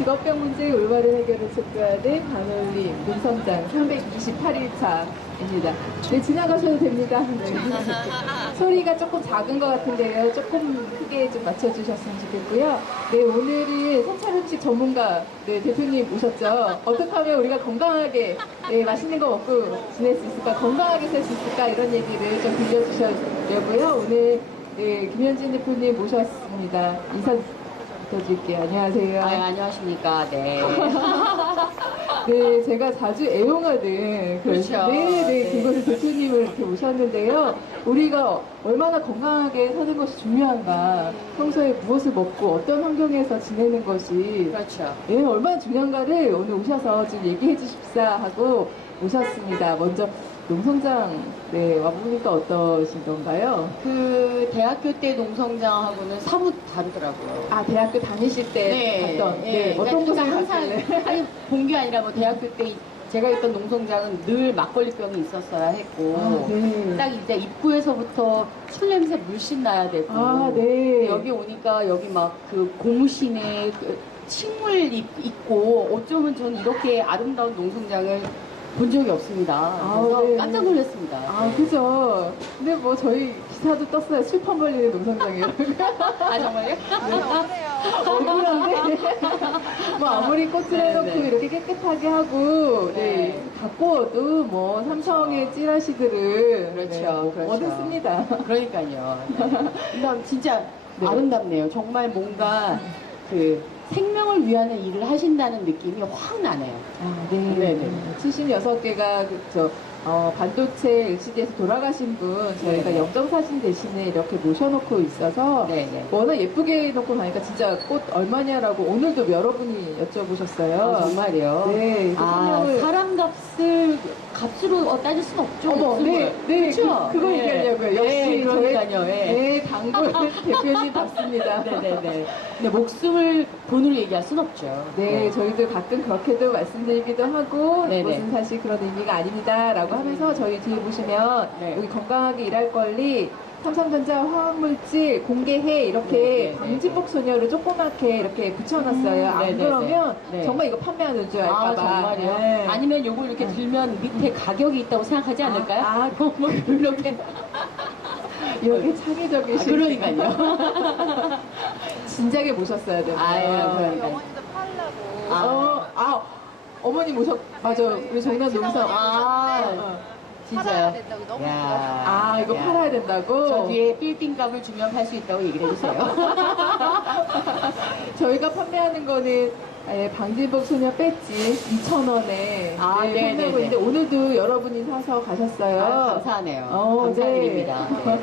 직업병 문제의 올바른 해결을 촉구하는 반올림 농성장 328일차입니다. 네, 지나가셔도 됩니다. 네. 소리가 조금 작은 것 같은데요. 조금 크게 좀 맞춰주셨으면 좋겠고요. 네, 오늘은 사찰 음식 전문가 네, 대표님 오셨죠. 어떻게 하면 우리가 건강하게 네, 맛있는 거 먹고 지낼 수 있을까, 건강하게 살 수 있을까, 이런 얘기를 좀 들려주시려고요. 오늘 네, 김현진 대표님 모셨습니다. 인사 드릴게요. 안녕하세요. 안녕하십니까. 네. 네, 제가 자주 애용하는 그렇죠. 네, 그곳의 대표님을 이렇게 모셨는데요. 우리가 얼마나 건강하게 사는 것이 중요한가, 평소에 무엇을 먹고 어떤 환경에서 지내는 것이 그렇죠. 네, 얼마나 중요한가를 오늘 오셔서 좀 얘기해 주십사 하고 오셨습니다. 먼저 농성장 네, 와보니까 어떠신 건가요? 그 대학교 때 농성장하고는 사뭇 다르더라고요. 아, 대학교 다니실 때 갔던 네, 어떤 곳에 항상 갔길래? 아니 본 게 아니라 뭐 대학교 때 제가 있던 농성장은 늘 막걸리병이 있었어야 했고 아, 네. 딱 이제 입구에서부터 술 냄새 물씬 나야 되고 아, 네. 여기 오니까 여기 막 그 고무신에 그 식물 있고 어쩌면 전 이렇게 아름다운 농성장을 본 적이 없습니다. 그래서 네. 깜짝 놀랐습니다. 아, 그죠. 근데 뭐 저희 기사도 떴어요. 술판 벌리는 농성장이요. 아, 정말요? 억울한데. 뭐 아무리 꽃을 네, 해놓고 네. 이렇게 깨끗하게 하고, 네. 네. 갖고 와도 뭐 삼성의 찌라시들은 그렇죠, 그렇죠. 얻었습니다. 그러니까요. 근데 진짜 네. 아름답네요. 정말 뭔가 그 생명을 위한 일을 하신다는 느낌이 확 나네요. 아, 네. 네네. 76개가 반도체 LCD에서 돌아가신 분 저희가 네네. 영정사진 대신에 이렇게 모셔놓고 있어서 네네. 워낙 예쁘게 놓고 가니까 진짜 꽃 얼마냐라고 오늘도 여러분이 여쭤보셨어요. 아, 정말요? 네. 아, 사람 값으로 따질 수는 없죠. 어머, 네, 네, 그렇죠? 그거 얘기하려고요. 역시 네, 그러니까요. 저희, 예. 네, 단골 대표님답습니다. 네네네. 근데 목숨을 돈으로 얘기할 수는 없죠. 네, 저희도 가끔 그렇게도 말씀드리기도 하고, 네네. 이것은 사실 그런 의미가 아닙니다라고 하면서 저희 뒤에 보시면 네. 여기 건강하게 일할 권리, 삼성전자 화학물질 공개해 이렇게 네네. 방지복 소녀를 조그맣게 이렇게 붙여놨어요. 안 네네네. 그러면 네. 정말 이거 판매하는 줄 알까봐. 아, 정말요? 네. 아니면 요걸 이렇게 들면 밑에 가격이 있다고 생각하지 않을까요? 뭐 이렇게. 이렇게 창의적이신. 그러니까요. 진작에 모셨어야 돼요. 아유, 그러니까요. 어머니도 팔라고 어머니 모셨, 맞아. 우리 정남 농사. 아, 팔아야 진짜요? 된다고 너무 야. 이거 야. 팔아야 된다고? 저 뒤에 빌딩 값을 주면 팔 수 있다고 얘기를 해주세요. 저희가 판매하는 거는 방지복 소녀 배지 2,000원에 아, 네, 판매하고 네, 있는데 오늘도 여러분이 사서 가셨어요. 아유, 감사하네요. 감사드립니다. 네.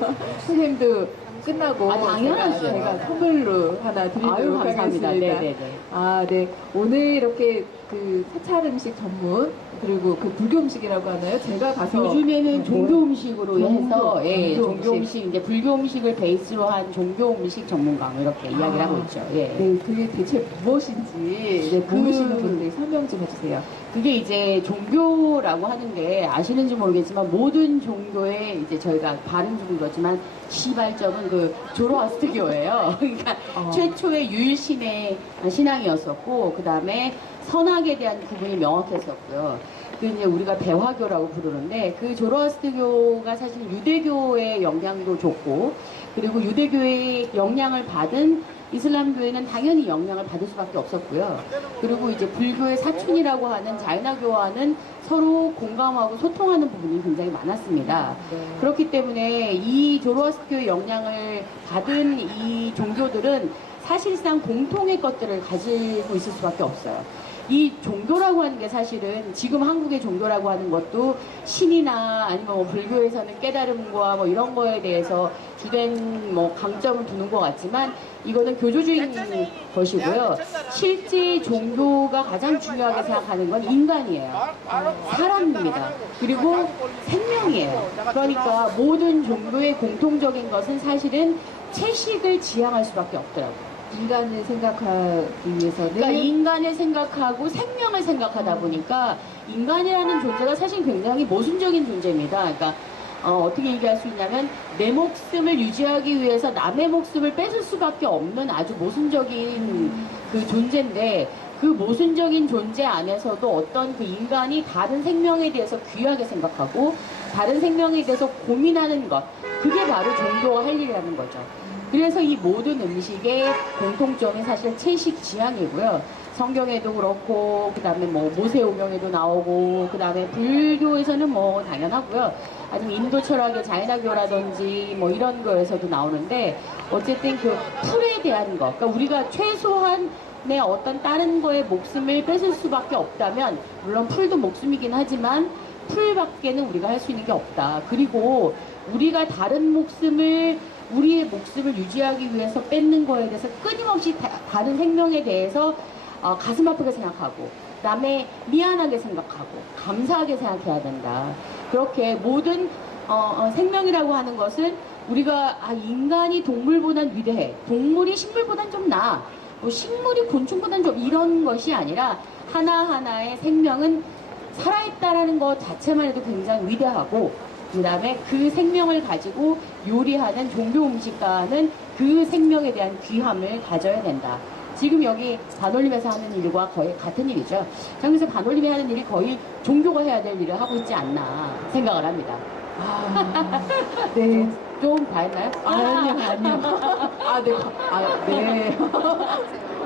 선생님도 끝나고 아, 당연하죠. 제가 선물로 하나 드리도록 아유, 감사합니다. 하겠습니다. 네네네. 아, 네. 오늘 이렇게 그 사찰 음식 전문 그리고 그 불교 음식이라고 하나요? 제가 가서 요즘에는 종교 음식으로 해서 종교 종교 음식 이제 불교 음식을 베이스로 한 종교 음식 전문가 뭐 이렇게 이야기를 하고 있죠. 예. 네, 그게 대체 무엇인지 네, 모르시는 분들이 설명 좀 해주세요. 그게 이제 종교라고 하는데 아시는지 모르겠지만 모든 종교에 이제 저희가 발음 좀 그렇지만 시발점은 그 조로아스트교예요. 그러니까 최초의 유일신의 신앙이었었고 그 다음에 선악에 대한 구분이 명확했었고요. 그 이제 우리가 배화교라고 부르는데 그 조로아스트교가 사실 유대교의 영향도 줬고 그리고 유대교의 영향을 받은 이슬람교회는 당연히 영향을 받을 수밖에 없었고요. 그리고 이제 불교의 사촌이라고 하는 자이나교와는 서로 공감하고 소통하는 부분이 굉장히 많았습니다. 그렇기 때문에 이 조로아스트교의 영향을 받은 이 종교들은 사실상 공통의 것들을 가지고 있을 수밖에 없어요. 이 종교라고 하는 게 사실은 지금 한국의 종교라고 하는 것도 신이나 아니면 뭐 불교에서는 깨달음과 뭐 이런 거에 대해서 주된 뭐 강점을 두는 것 같지만 이거는 교조주의 것이고요. 실제 종교가 가장 중요하게 생각하는 건 인간이에요. 사람입니다. 그리고 생명이에요. 그러니까 모든 종교의 공통적인 것은 사실은 채식을 지향할 수밖에 없더라고요. 인간을 생각하기 위해서는 그러니까 인간을 생각하고 생명을 생각하다 보니까 인간이라는 존재가 사실 굉장히 모순적인 존재입니다. 그러니까 어떻게 얘기할 수 있냐면 내 목숨을 유지하기 위해서 남의 목숨을 뺏을 수밖에 없는 아주 모순적인 그 존재인데 그 모순적인 존재 안에서도 어떤 그 인간이 다른 생명에 대해서 귀하게 생각하고 다른 생명에 대해서 고민하는 것, 그게 바로 종교가 할 일이라는 거죠. 그래서 이 모든 음식의 공통점이 사실 채식 지향이고요. 성경에도 그렇고, 그 다음에 뭐 모세오경에도 나오고, 그 다음에 불교에서는 뭐 당연하고요. 아니면 인도 철학의 자이나교라든지 뭐 이런 거에서도 나오는데, 어쨌든 그 풀에 대한 것, 그러니까 우리가 최소한 내 어떤 다른 거에 목숨을 뺏을 수밖에 없다면, 물론 풀도 목숨이긴 하지만 풀밖에는 우리가 할 수 있는 게 없다. 그리고 우리가 다른 목숨을, 우리의 목숨을 유지하기 위해서 뺏는 거에 대해서 끊임없이 다른 생명에 대해서 가슴 아프게 생각하고, 그 다음에 미안하게 생각하고, 감사하게 생각해야 된다. 그렇게 모든 생명이라고 하는 것은 우리가 인간이 동물보단 위대해, 동물이 식물보단 좀 나아, 뭐 식물이 곤충보단 좀 이런 것이 아니라 하나하나의 생명은 살아있다라는 것 자체만 해도 굉장히 위대하고, 그 다음에 그 생명을 가지고 요리하는 종교 음식가는 그 생명에 대한 귀함을 가져야 된다. 지금 여기 반올림에서 하는 일과 거의 같은 일이죠. 그래서 반올림이 하는 일이 거의 종교가 해야 될 일을 하고 있지 않나 생각을 합니다. 네. 좀 다했나요? 아니요. 네.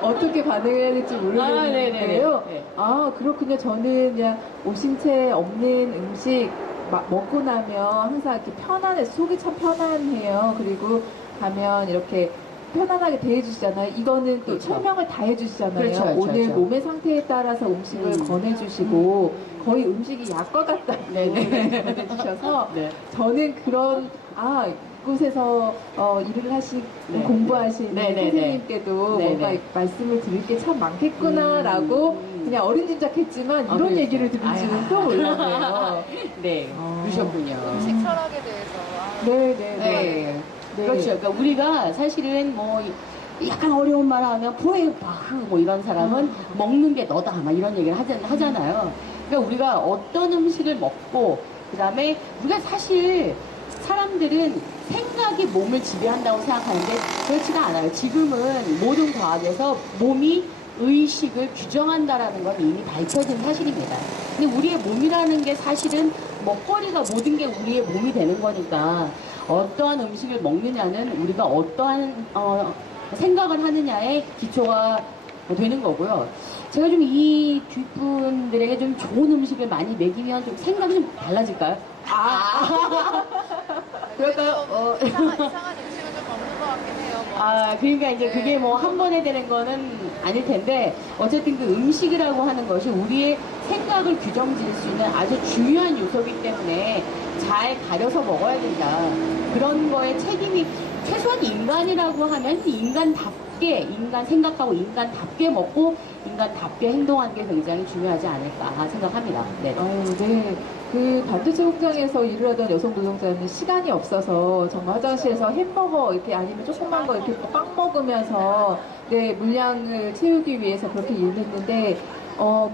어떻게 반응해야 될지 모르겠는데요. 네. 그렇군요. 저는 그냥 오신채 없는 음식 먹고 나면 항상 이렇게 편안해, 속이 참 편안해요. 그리고 가면 이렇게 편안하게 대해주시잖아요. 이거는 또 그렇죠. 설명을 다 해주시잖아요. 그렇죠. 오늘 그렇죠. 몸의 상태에 따라서 음식을 권해주시고 거의 음식이 약과 같다고 권해주셔서 네. 저는 그런 이곳에서 일을 하시고 공부하시는 선생님께도 뭔가 말씀을 드릴 게 참 많겠구나라고 그냥 어림짐작했지만 이런 그렇죠. 얘기를 들을지는 또 몰랐네요. 네, 그러셨군요. 음식 철학에 대해서. 네. 그렇죠. 그러니까 우리가 사실은 뭐 약간 어려운 말 하면 뭐 이런 사람은 먹는 게 너다 막 이런 얘기를 하잖아요. 그러니까 우리가 어떤 음식을 먹고 그 다음에 우리가 사실 사람들은 생각이 몸을 지배한다고 생각하는데 그렇지가 않아요. 지금은 모든 과학에서 몸이 의식을 규정한다라는 건 이미 밝혀진 사실입니다. 근데 우리의 몸이라는 게 사실은 먹거리가 모든 게 우리의 몸이 되는 거니까 어떠한 음식을 먹느냐는 우리가 어떠한 생각을 하느냐의 기초가 되는 거고요. 제가 좀 이 뒷분들에게 좀 좋은 음식을 많이 먹이면 좀 생각이 좀 달라질까요? 그럴까요? 이상한 음식을 좀 먹는 것 같긴 해요. 뭐. 그러니까 이제 그게 뭐 한 번에 되는 거는 아닐 텐데, 어쨌든 그 음식이라고 하는 것이 우리의 생각을 규정 지을 수 있는 아주 중요한 요소이기 때문에 잘 가려서 먹어야 된다. 그런 거에 책임이, 최소한 인간이라고 하면 인간답게, 인간 생각하고 인간답게 먹고 인간답게 행동하는 게 굉장히 중요하지 않을까 생각합니다. 네. 네. 그 반도체 공장에서 일을 하던 여성 노동자는 시간이 없어서 정말 화장실에서 햄버거 이렇게 아니면 조그만 거 이렇게 빵 먹으면서 물량을 채우기 위해서 그렇게 일을 했는데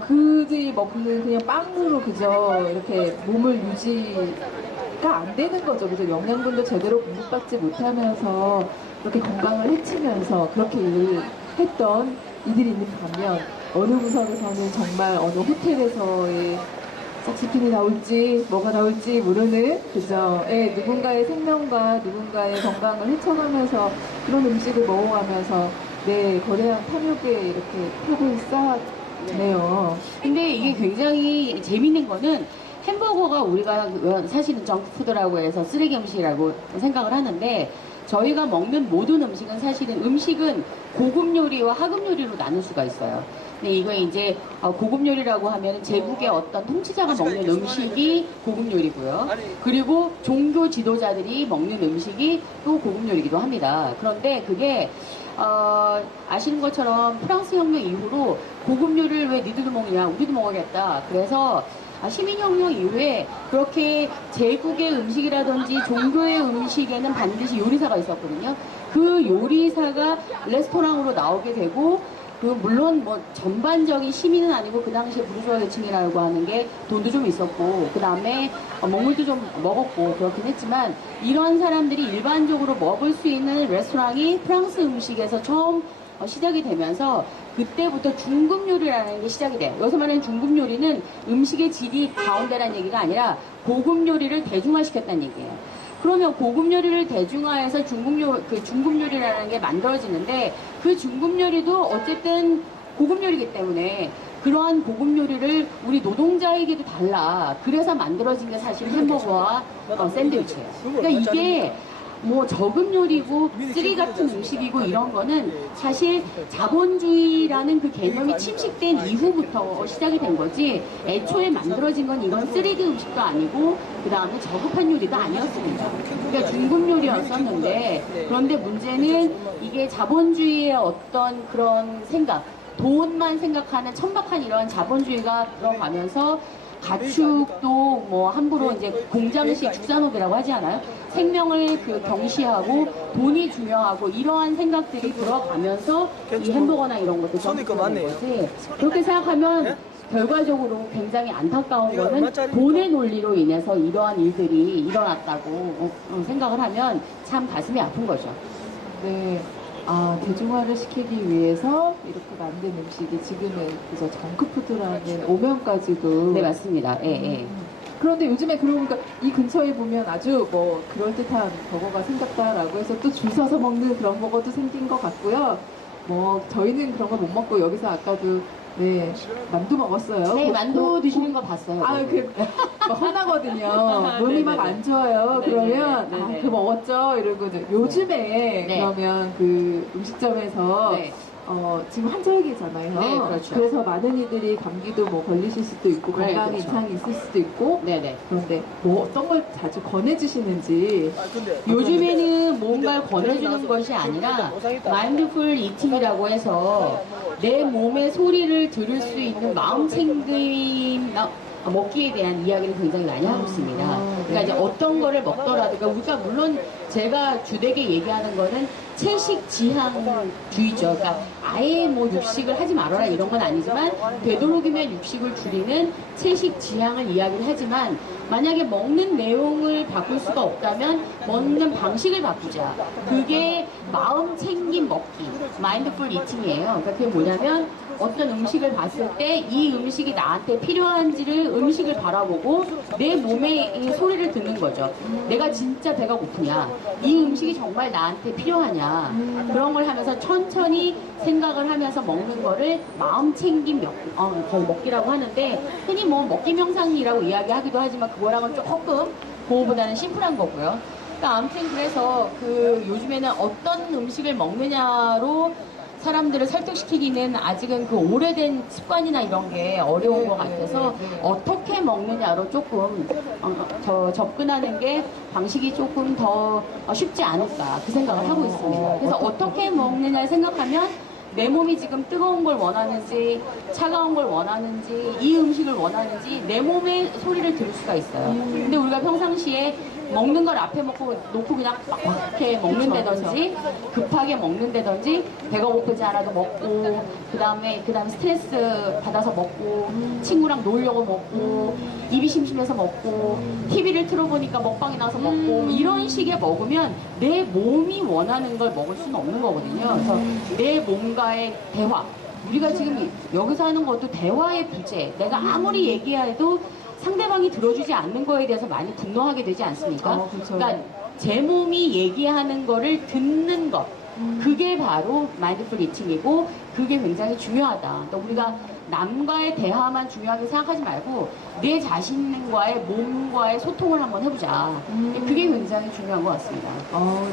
그들이 먹는 그냥 빵으로 그저 이렇게 몸을 유지가 안 되는 거죠. 그죠? 영양분도 제대로 공급받지 못하면서 그렇게 건강을 해치면서 그렇게 일을 했던 이들이 있는 반면 어느 구석에서는 정말 어느 호텔에서의 싹스핀이 나올지 뭐가 나올지 모르는 그죠? 누군가의 생명과 누군가의 건강을 헤쳐가면서 그런 음식을 먹어가면서 거대한 탐욕에 이렇게 탑을 쌓았네요. 근데 이게 굉장히 재밌는 거는 햄버거가 우리가 사실은 정크푸드라고 해서 쓰레기 음식이라고 생각을 하는데, 저희가 먹는 모든 음식은 사실은 음식은 고급 요리와 하급 요리로 나눌 수가 있어요. 근데 이거 이제 고급 요리라고 하면 제국의 어떤 통치자가 먹는 음식이 고급 요리고요. 그리고 종교 지도자들이 먹는 음식이 또 고급 요리이기도 합니다. 그런데 그게 아시는 것처럼 프랑스 혁명 이후로 고급 요리를 왜 니들도 먹냐, 우리도 먹어야겠다. 그래서 시민혁명 이후에 그렇게 제국의 음식이라든지 종교의 음식에는 반드시 요리사가 있었거든요. 그 요리사가 레스토랑으로 나오게 되고, 물론 뭐 전반적인 시민은 아니고 그 당시에 부르주아 계층이라고 하는 게 돈도 좀 있었고, 그 다음에 먹물도 좀 먹었고 그렇긴 했지만, 이런 사람들이 일반적으로 먹을 수 있는 레스토랑이 프랑스 음식에서 처음 시작이 되면서 그때부터 중급 요리라는 게 시작이 돼요. 여기서 말하는 중급 요리는 음식의 질이 가운데라는 얘기가 아니라 고급 요리를 대중화시켰다는 얘기예요. 그러면 고급 요리를 대중화해서 중급 요리라는 게 만들어지는데 그 중급 요리도 어쨌든 고급 요리이기 때문에 그러한 고급 요리를 우리 노동자에게도 달라. 그래서 만들어진 게 사실 햄버거와 샌드위치예요. 그러니까 이게 뭐 저급 요리고 쓰리 같은 음식이고 이런 거는 사실 자본주의라는 그 개념이 침식된 이후부터 시작이 된 거지 애초에 만들어진 건 이건 쓰레기 음식도 아니고 그 다음에 저급한 요리도 아니었습니다. 그러니까 중급 요리였었는데 그런데 문제는 이게 자본주의의 어떤 그런 생각 돈만 생각하는 천박한 이런 자본주의가 들어가면서 가축도 뭐 함부로 이제 공장식 축산업이라고 하지 않아요? 생명을 경시하고 돈이 중요하고 이러한 생각들이 들어가면서 이 햄버거나 이런 것도 전부되는 거지. 그렇게 생각하면 결과적으로 굉장히 안타까운 거는 돈의 논리로 인해서 이러한 일들이 일어났다고 생각을 하면 참 가슴이 아픈 거죠. 네. 대중화를 시키기 위해서 이렇게 만든 음식이 지금은 그저 정크푸드라는 오명까지도. 네, 맞습니다. 예, 예. 그런데 요즘에 그러고 보니까 이 근처에 보면 아주 뭐 그럴듯한 버거가 생겼다라고 해서 또 줄 서서 먹는 그런 버거도 생긴 것 같고요. 뭐 저희는 그런 거 못 먹고 여기서 아까도 네 만두 먹었어요. 네, 만두 드시는 거 봤어요. 혼나거든요. 몸이 막 안 좋아요. 네, 그러면 네, 네. 그 먹었죠 이러거든. 요즘에 네. 그러면 그 음식점에서 네. 지금 환절기잖아요. 네, 그렇죠. 그래서 많은 이들이 감기도 뭐 걸리실 수도 있고 네, 건강 그렇죠. 이상이 있을 수도 있고. 네네. 그런데 뭐 어떤 걸 자주 권해주시는지. 요즘에는 뭔가를 권해주는 것이 아니라 마인드풀 이팅이라고 해서 내 몸의 소리를 들을 수 있는 마음 챙김 먹기에 대한 이야기를 굉장히 많이 하고 있습니다. 그러니까 이제 어떤 거를 먹더라도 그러니까 우리가 물론 제가 주되게 얘기하는 거는 채식 지향주의죠. 그러니까 아예 뭐 육식을 하지 말아라 이런 건 아니지만 되도록이면 육식을 줄이는 채식 지향을 이야기를 하지만 만약에 먹는 내용을 바꿀 수가 없다면 먹는 방식을 바꾸자. 그게 마음 챙김 먹기, 마인드풀 이팅이에요. 그러니까 그게 뭐냐면 어떤 음식을 봤을 때 이 음식이 나한테 필요한지를 음식을 바라보고 내 몸의 이 소리를 듣는 거죠. 내가 진짜 배가 고프냐? 이 음식이 정말 나한테 필요하냐? 그런 걸 하면서 천천히 생각을 하면서 먹는 거를 마음 챙김 먹기라고 하는데 흔히 뭐 먹기 명상이라고 이야기하기도 하지만 그거랑은 조금 그거보다는 심플한 거고요. 그러니까 아무튼 그래서 요즘에는 어떤 음식을 먹느냐로 사람들을 설득시키기는 아직은 그 오래된 습관이나 이런 게 어려운 것 같아서 어떻게 먹느냐로 조금 접근하는 게 방식이 조금 더 쉽지 않을까 그 생각을 하고 있습니다. 그래서 어떻게 먹느냐를 생각하면 내 몸이 지금 뜨거운 걸 원하는지 차가운 걸 원하는지 이 음식을 원하는지 내 몸의 소리를 들을 수가 있어요. 근데 우리가 평상시에 먹는 걸 앞에 놓고 그냥 막 이렇게 먹는다든지 급하게 먹는다든지 배가 고프지 않아도 먹고 그 다음에 스트레스 받아서 먹고 친구랑 놀려고 먹고 입이 심심해서 먹고 TV를 틀어보니까 먹방이 나서 먹고 이런 식의 먹으면 내 몸이 원하는 걸 먹을 수는 없는 거거든요. 그래서 내 몸과의 대화 우리가 지금 여기서 하는 것도 대화의 부재 내가 아무리 얘기해도 상대방이 들어주지 않는 거에 대해서 많이 분노하게 되지 않습니까? 그렇죠. 그러니까 제 몸이 얘기하는 거를 듣는 것 그게 바로 마인드풀 이팅이고 그게 굉장히 중요하다. 그러니까 우리가 남과의 대화만 중요하게 생각하지 말고 내 자신과의 몸과의 소통을 한번 해보자. 그게 굉장히 중요한 것 같습니다.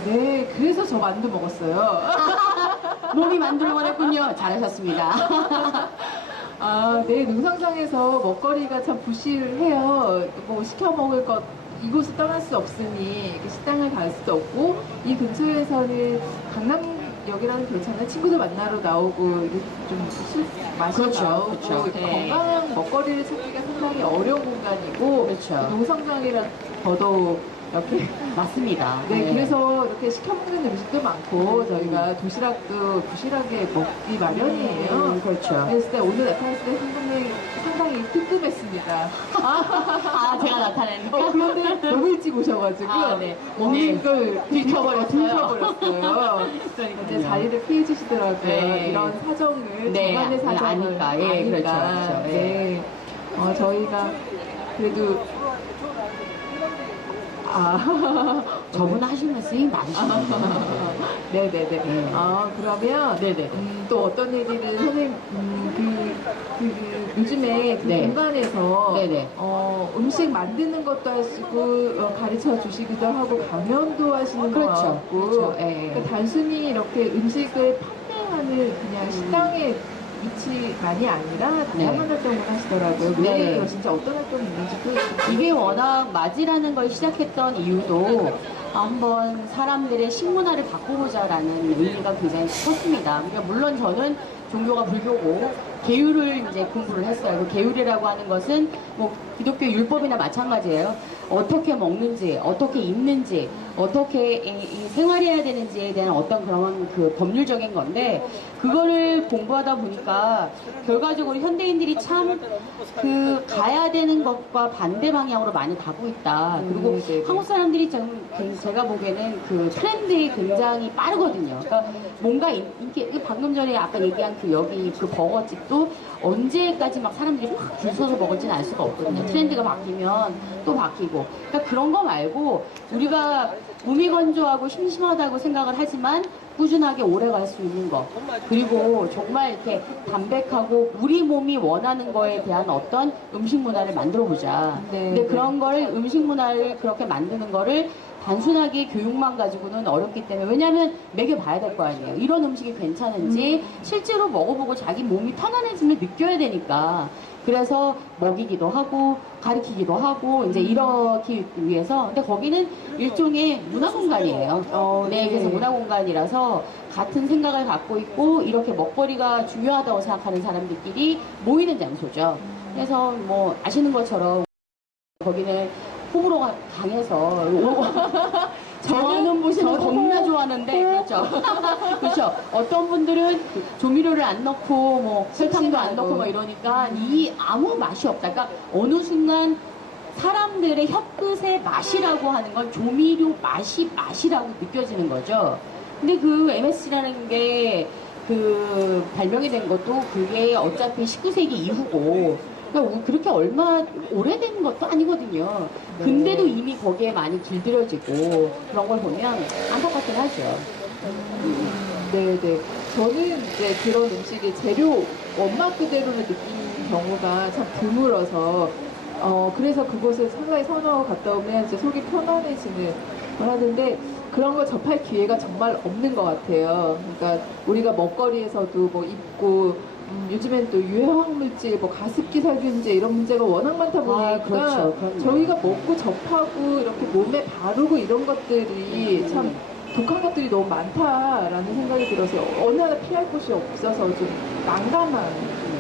네. 그래서 저 만두 먹었어요. 몸이 만두를 원했군요. 잘하셨습니다. 네, 능선상에서 먹거리가 참 부실해요. 뭐 시켜 먹을 것 이곳을 떠날 수 없으니 이렇게 식당을 갈 수도 없고 이 근처에서는 강남역이라도 괜찮아요. 친구들 만나러 나오고 좀 마시러 그렇죠, 나오고 그렇죠. 네. 건강한 먹거리를 찾기가 상당히 어려운 공간이고 그렇죠. 농성장이라 더더욱 이렇게 맞습니다. 네, 그래서 이렇게 시켜먹는 음식도 많고 저희가 도시락도 부실하게 먹기 마련이에요. 그렇죠. 그랬을 때 오늘 나타났을 때 상당히 뜨끔했습니다. 아, 제가 나타내니까? 그런데 너무 일찍 오셔가지고 네. 먹는 네. 걸 들켜버렸어요. 들켜버렸어요. 이제 자리를 피해 주시더라고요. 네. 이런 사정을 네, 저만의 사정을 아니까. 예, 그렇죠, 그렇죠. 예. 네. 저희가 그래도 저분 하시는 말씀이 많으시네요. 네네네. 네. 그러면 네네. 또 어떤 얘기를 선생님 요즘에 그 네. 공간에서 네네. 음식 만드는 것도 하시고 가르쳐 주시기도 하고 강연도 하시는 것 그렇죠. 같고 그렇죠. 예, 예. 그러니까 단순히 이렇게 음식을 판매하는 그냥 식당의 위치만이 아니라 다양한 활동을 하시더라고요. 왜 네. 그러신지 어떤 활동이 있는지도 이게 워낙 맞이라는 걸 시작했던 이유도 한번 사람들의 식문화를 바꿔보자라는 의미가 굉장히 컸습니다. 그러니까 물론 저는 종교가 불교고 계율을 이제 공부를 했어요. 그 계율이라고 하는 것은 뭐 기독교 율법이나 마찬가지예요. 어떻게 먹는지, 어떻게 입는지, 어떻게 이 생활해야 되는지에 대한 어떤 그런 그 법률적인 건데 그거를 공부하다 보니까 결과적으로 현대인들이 참 그 가야 되는 것과 반대 방향으로 많이 가고 있다. 그리고 네. 한국 사람들이 제가 보기에는 그 트렌드에 굉장히 빠르거든요. 그러니까 뭔가 이게 방금 전에 아까 얘기한 그 여기 그 버거집도 언제까지 막 사람들이 확 줄 서서 먹을지는 알 수가 없거든요. 트렌드가 바뀌면 또 바뀌고. 그러니까 그런 거 말고 우리가 몸이 건조하고 심심하다고 생각을 하지만 꾸준하게 오래 갈 수 있는 거. 그리고 정말 이렇게 담백하고 우리 몸이 원하는 거에 대한 어떤 음식 문화를 만들어 보자. 네, 근데 네. 그런 걸 음식 문화를 그렇게 만드는 거를 단순하게 교육만 가지고는 어렵기 때문에 왜냐하면 먹여봐야 될 거 아니에요. 이런 음식이 괜찮은지 실제로 먹어보고 자기 몸이 편안해짐을 느껴야 되니까 그래서 먹이기도 하고 가르치기도 하고 이제 이러기 위해서 근데 거기는 일종의 문화 공간이에요. 네, 그래서 문화 공간이라서 같은 생각을 갖고 있고 이렇게 먹거리가 중요하다고 생각하는 사람들끼리 모이는 장소죠. 그래서 뭐 아시는 것처럼 거기는 호불호가 강해서 저는 보시는 겁나 좋아하는데 그렇죠. 그렇죠. 어떤 분들은 조미료를 안 넣고 뭐 설탕도 안 넣고 막 이러니까 이 아무 맛이 없다. 그러니까 어느 순간 사람들의 혀끝의 맛이라고 하는 건 조미료 맛이라고 느껴지는 거죠. 근데 그 MSG라는 게 그 발명이 된 것도 그게 어차피 19세기 이후고 그러니까 그렇게 얼마 오래된 것도 아니거든요. 근데도 이미 거기에 많이 길들여지고 그런 걸 보면 안타깝긴 하죠. 네네. 저는 이제 그런 음식의 재료 원맛 그대로를 느끼는 경우가 참 드물어서 그래서 그곳을 상당히 선호하고 갔다 오면 이제 속이 편안해지는 걸 하는데 그런 걸 접할 기회가 정말 없는 것 같아요. 그러니까 우리가 먹거리에서도 뭐 입고 요즘엔 또 유해화학 물질, 뭐 가습기 살균제 이런 문제가 워낙 많다 보니까 그렇죠. 저희가 먹고 접하고 이렇게 몸에 바르고 이런 것들이 참 독한 것들이 너무 많다라는 생각이 들어서 어느 하나 피할 곳이 없어서 좀 난감한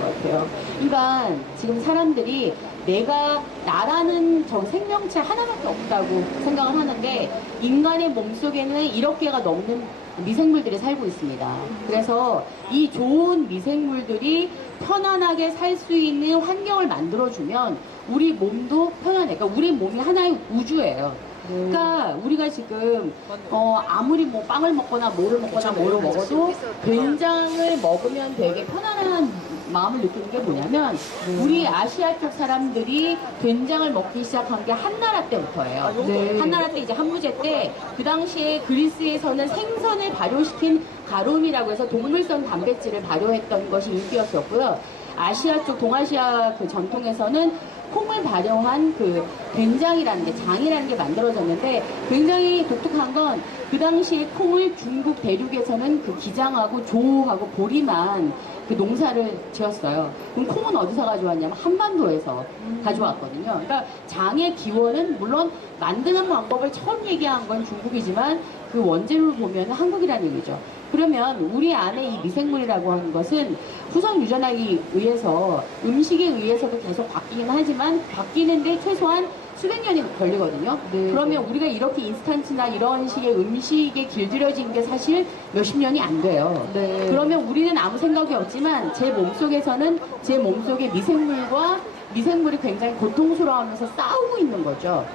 것 같아요. 그러니까 지금 사람들이 내가 나라는 저 생명체 하나밖에 없다고 생각을 하는데 인간의 몸속에는 1억 개가 넘는 미생물들이 살고 있습니다. 그래서 이 좋은 미생물들이 편안하게 살 수 있는 환경을 만들어주면 우리 몸도 편안해. 그러니까 우리 몸이 하나의 우주예요. 그러니까 우리가 지금 아무리 뭐 빵을 먹거나 뭐를 먹거나 뭐를 먹어도 된장을 먹으면 되게 편안한 마음을 느끼는 게 뭐냐면 우리 아시아 쪽 사람들이 된장을 먹기 시작한 게 한나라 때부터예요. 네. 한나라 때 이제 한무제 때 그 당시에 그리스에서는 생선을 발효시킨 가룸이라고 해서 동물성 단백질을 발효했던 것이 인기였었고요. 아시아 쪽 동아시아 그 전통에서는 콩을 발효한 그 된장이라는 게 장이라는 게 만들어졌는데 굉장히 독특한 건 그 당시에 콩을 중국 대륙에서는 그 기장하고 조하고 보리만 그 농사를 지었어요. 그럼 콩은 어디서 가져왔냐면 한반도에서 가져왔거든요. 그러니까 장의 기원은 물론 만드는 방법을 처음 얘기한 건 중국이지만 그 원재료를 보면 한국이라는 얘기죠. 그러면 우리 안에 이 미생물이라고 하는 것은 후성 유전하기 위해서 음식에 의해서도 계속 바뀌긴 하지만 바뀌는데 최소한 수백 년이 걸리거든요. 네. 그러면 우리가 이렇게 인스턴트나 이런 식의 음식에 길들여진 게 사실 몇십 년이 안 돼요. 네. 그러면 우리는 아무 생각이 없지만 제 몸속에서는 제 몸속의 미생물이 굉장히 고통스러워하면서 싸우고 있는 거죠.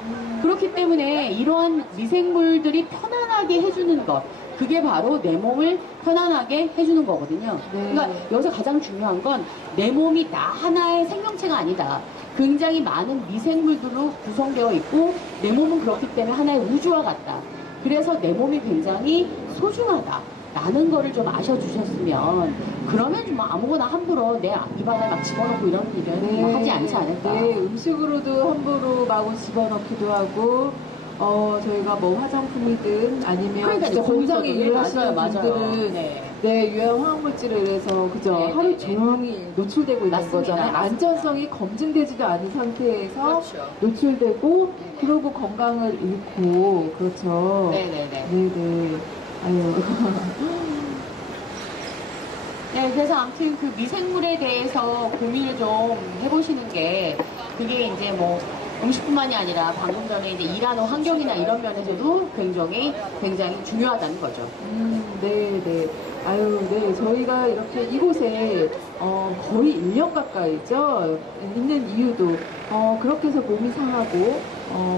그렇기 때문에 이러한 미생물들이 편안하게 해주는 것, 그게 바로 내 몸을 편안하게 해주는 거거든요. 네. 그러니까 여기서 가장 중요한 건 내 몸이 나 하나의 생명체가 아니다. 굉장히 많은 미생물들로 구성되어 있고 내 몸은 그렇기 때문에 하나의 우주와 같다. 그래서 내 몸이 굉장히 소중하다. 라는 거를 좀 아셔주셨으면 그러면 좀 아무거나 함부로 내 입안에 막 집어넣고 이런 일은 뭐 하지 않지 않을까. 네, 음식으로도 함부로 마구 집어넣기도 하고, 저희가 뭐 화장품이든 아니면 그러니까 진짜 공장에 거기서도 일을 하시는 맞아요. 분들은 네. 네, 유해한 화학물질에 의해서 그죠 네, 하루 네, 종일 노출되고 있는 맞습니다. 거잖아요. 맞습니다. 안전성이 검증되지도 않은 상태에서 그렇죠. 노출되고 네, 네. 그러고 건강을 잃고 그렇죠. 네네네. 네네. 아유. 네, 그래서 아무튼 그 미생물에 대해서 고민을 좀 해보시는 게 그게 이제 뭐 음식뿐만이 아니라 방금 전에 이제 일하는 환경이나 이런 면에서도 굉장히 중요하다는 거죠. 네, 네. 아유, 네. 저희가 이렇게 이곳에 거의 1년 가까이죠. 있는 이유도 그렇게 해서 몸이 상하고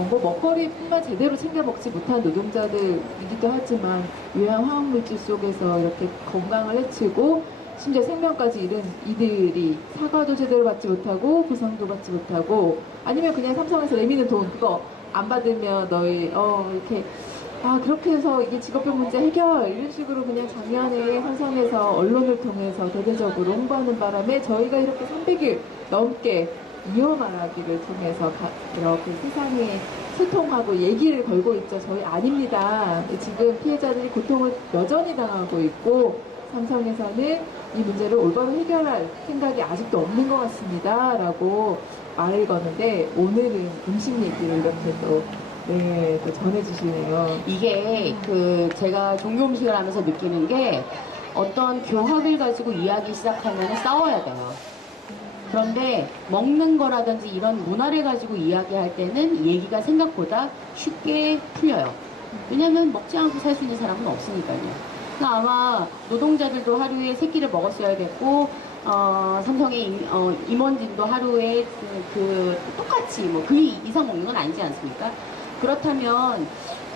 뭐 먹거리뿐만 제대로 챙겨 먹지 못한 노동자들이기도 하지만 유해한 화학물질 속에서 이렇게 건강을 해치고 심지어 생명까지 잃은 이들이 사과도 제대로 받지 못하고 보상도 받지 못하고 아니면 그냥 삼성에서 내미는 돈 그거 안 받으면 너희 이렇게 그렇게 해서 이게 직업병 문제 해결 이런 식으로 그냥 작년에 삼성에서 언론을 통해서 대대적으로 홍보하는 바람에 저희가 이렇게 300일 넘게 이어 말하기를 통해서 이렇게 세상에 소통하고 얘기를 걸고 있죠. 저희 아닙니다. 지금 피해자들이 고통을 여전히 당하고 있고 삼성에서는 이 문제를 올바로 해결할 생각이 아직도 없는 것 같습니다. 라고 말을 거는데 오늘은 음식 얘기를 이렇게 또 전해주시네요. 이게 제가 종교 음식을 하면서 느끼는 게 어떤 교학을 가지고 이야기 시작하면 싸워야 돼요. 그런데 먹는 거라든지 이런 문화를 가지고 이야기할 때는 얘기가 생각보다 쉽게 풀려요. 왜냐면 먹지 않고 살 수 있는 사람은 없으니까요. 그러니까 아마 노동자들도 하루에 3끼를 먹었어야겠고 삼성의 임원진도 하루에 똑같이 뭐 그 이상 먹는 건 아니지 않습니까? 그렇다면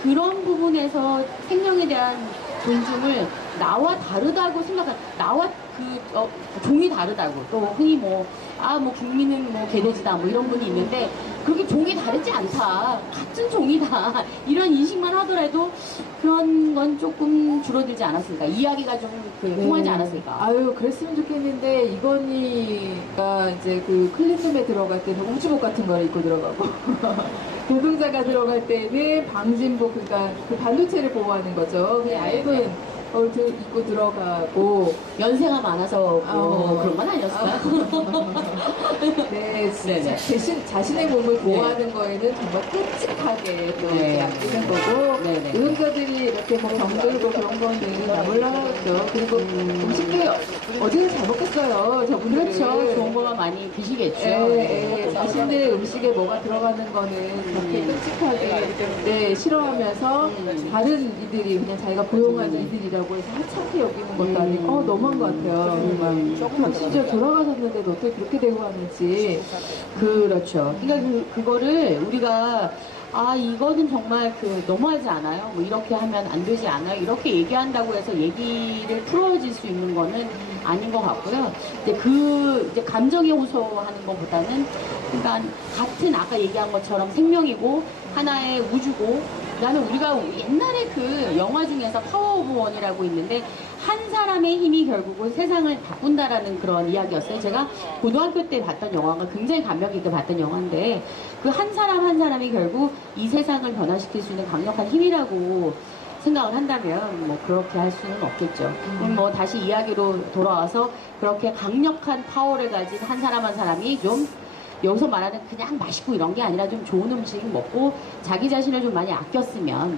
그런 부분에서 생명에 대한 존중을 나와 다르다고 나와 종이 다르다고 또 흔히 국민은 개돼지다 이런 분이 있는데 그렇게 종이 다르지 않다 같은 종이다 이런 인식만 하더라도 그런 건 조금 줄어들지 않았을까 이야기가 좀 통하지 않았을까. 아유 그랬으면 좋겠는데 이건희가 이제 그 클린룸에 들어갈 때는 우주복 같은 걸 입고 들어가고 노동자가 들어갈 때는 방진복 그러니까 그 반도체를 보호하는 거죠. 그냥 얇은 걸 입고 들어가고 연세가 많아서 그런 건 아니었어요. 네, 네네. 자신의 몸을 보호하는 거에는 정말 끔찍하게 또 이제 아끼는 거고 네네. 노동자들이 이렇게 뭐 병들고 그런 거는 나몰라죠. 그리고 음식도 어디서 잘 먹겠어요. 저분들은. 그렇죠. 좋은 거만 많이 드시겠죠. 자신들 음식에 뭐가 들어가는 거는 그렇게 끔찍하게 싫어하면서 다른 이들이 그냥 자기가 고용하는 이들이라고 해서 하찮게 여기는 것도 아니고 너무한 것 같아요. 정말 진짜 돌아가셨는데도 어떻게 그렇게 되고 하는지. 그렇죠. 그러니까 그거를 우리가 이거는 정말 너무하지 않아요? 이렇게 하면 안 되지 않아요? 이렇게 얘기한다고 해서 얘기를 풀어질 수 있는 거는 아닌 것 같고요. 이제 감정에 호소하는 것보다는 그러니까 같은 아까 얘기한 것처럼 생명이고 하나의 우주고 나는 우리가 옛날에 영화 중에서 파워 오브 원이라고 있는데 한 사람의 힘이 결국은 세상을 바꾼다라는 그런 이야기였어요. 제가 고등학교 때 봤던 영화가 굉장히 감명 깊게 봤던 영화인데 그 한 사람 한 사람이 결국 이 세상을 변화시킬 수 있는 강력한 힘이라고 생각을 한다면 그렇게 할 수는 없겠죠. 다시 이야기로 돌아와서 그렇게 강력한 파워를 가진 한 사람 한 사람이 좀 여기서 말하는 그냥 맛있고 이런 게 아니라 좀 좋은 음식 먹고 자기 자신을 좀 많이 아꼈으면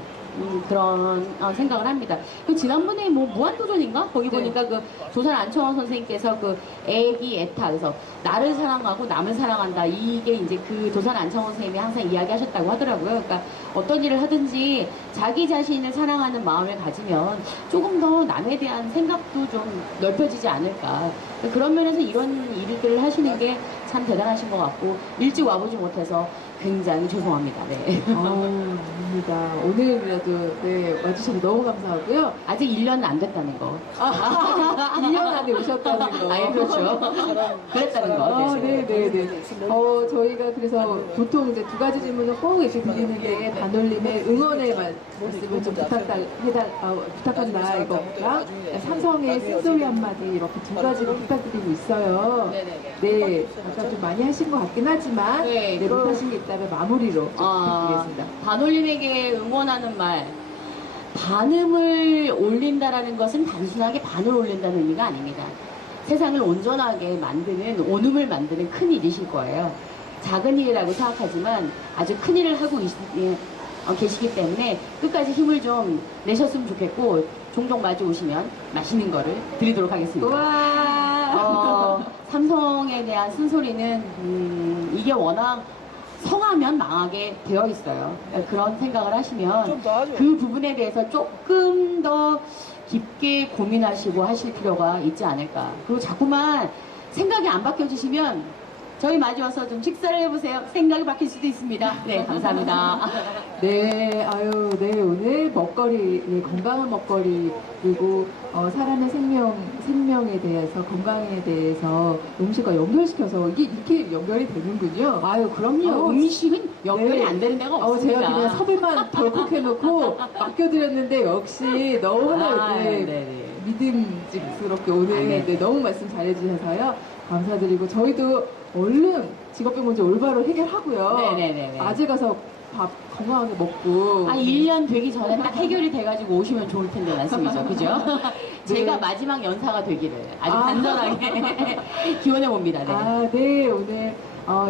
그런 생각을 합니다. 그 지난번에 뭐 무한도전인가? 거기 네. 보니까 그 조선 안청원 선생님께서 그 애기 애타 그래서 나를 사랑하고 남을 사랑한다 이게 이제 그 조선 안청원 선생님이 항상 이야기하셨다고 하더라고요. 그러니까 어떤 일을 하든지 자기 자신을 사랑하는 마음을 가지면 조금 더 남에 대한 생각도 좀 넓혀지지 않을까. 그런 면에서 이런 일들을 하시는 게 참 대단하신 것 같고 일찍 와보지 못해서 굉장히 죄송합니다. 네. 아닙니다. 오늘이라도 네, 와주셔서 너무 감사하고요. 아직 1년은 안 됐다는 거. 1년 안에 오셨다는 거. 아니, 그렇죠. 그랬다는 거. 네네네. 저희가 그래서 보통 이제 두 가지 질문을 꼭 이렇게 드리는데, 반올림의 응원의 말씀을 좀 부탁한다, 이거랑 삼성의 쓴소리 한마디 이렇게 두 가지를 부탁드리고 있어요. 네. 아까 좀 많이 하신 것 같긴 하지만, 네, 네, 못하신 게 있다면 마무리로 좀 부탁드리겠습니다. 반올림에게 응원하는 말. 반음을 올린다라는 것은 단순하게 반을 올린다는 의미가 아닙니다. 세상을 온전하게 만드는, 온음을 만드는 큰 일이실 거예요. 작은 일이라고 생각하지만 아주 큰 일을 하고 계시기 때문에 끝까지 힘을 좀 내셨으면 좋겠고, 종종 마주 오시면 맛있는 거를 드리도록 하겠습니다. 우와! 삼성에 대한 쓴소리는 이게 워낙 성하면 망하게 되어 있어요. 그런 생각을 하시면 그 부분에 대해서 조금 더 깊게 고민하시고 하실 필요가 있지 않을까. 그리고 자꾸만 생각이 안 바뀌어지시면 저희 마주 와서 좀 식사를 해보세요. 생각이 바뀔 수도 있습니다. 네, 감사합니다. 네, 네, 오늘 먹거리, 네, 건강한 먹거리, 그리고, 사람의 생명에 대해서, 건강에 대해서 음식과 연결시켜서 이게 이렇게 연결이 되는군요. 아유, 그럼요. 음식은 연결이 네. 안 되는 데가 없습니다. 제가 그냥 섭외만 덜컥 해놓고 맡겨드렸는데, 역시 너무나 믿음직스럽게 오늘 네, 너무 말씀 잘해주셔서요. 감사드리고, 저희도 얼른 직업병 문제 올바로 해결하고요. 네네네. 아재 가서 밥 건강하게 먹고. 1년 되기 전에 딱 해결이 돼가지고 오시면 좋을 텐데 말씀이죠. 그죠? 제가 마지막 연사가 되기를 아주 간절하게 기원해 봅니다. 네. 네, 오늘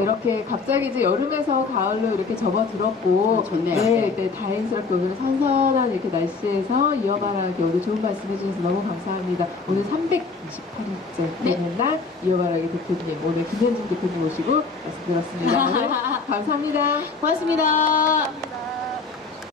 이렇게 갑자기 이제 여름에서 가을로 이렇게 접어들었고, 좋네요. 네, 다행스럽게 오늘 선선한 이렇게 날씨에서 이어바라기 오늘 좋은 말씀 해주셔서 너무 감사합니다. 오늘 328일째 되는 날 이어바라기 대표님, 오늘 김현진 대표님 모시고 말씀 들었습니다. 오늘 감사합니다. 고맙습니다.